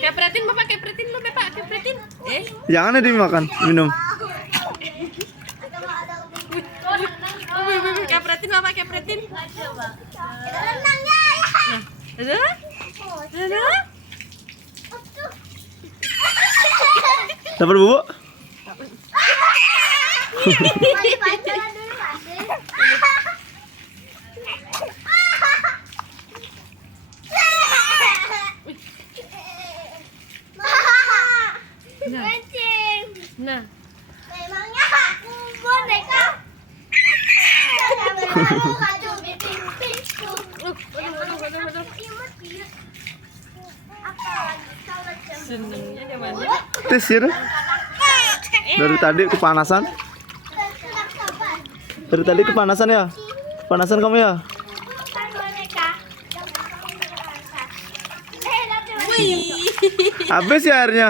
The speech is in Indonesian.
Kepretin Bapak, kepretin lu Bapak, kepretin. Jangan ada dimakan, minum. Kepretin Bapak, kepretin. Ada? Ada? Dapat bubuk? Nah, Memangnya aku boneka. senengnya gimana? Tes ya. Dari tadi kepanasan. Dari tadi kepanasan ya? Kepanasan kamu ya? Wih. Habis ya airnya.